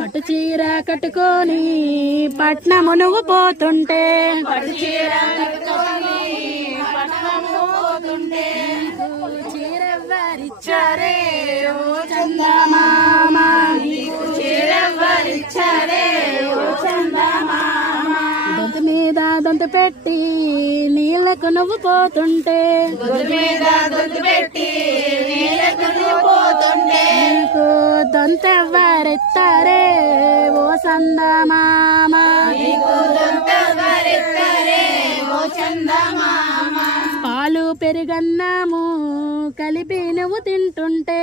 పట్టు చీర కట్టుకొని పట్నము నువ్వు పోతుంటే చీరెవ్వరిచ్చారే ఓ చందమామ చీరెవ్వరిచ్చారే ఓ చందమామ దొంత మీద దొంత పెట్టి నీళ్ళకు నువ్వు పోతుంటే నీకు దొంతెవ్వరిస్తారే ఓ చందమామ పాలు పెరుగన్నాము కలిపి నువ్వు తింటుంటే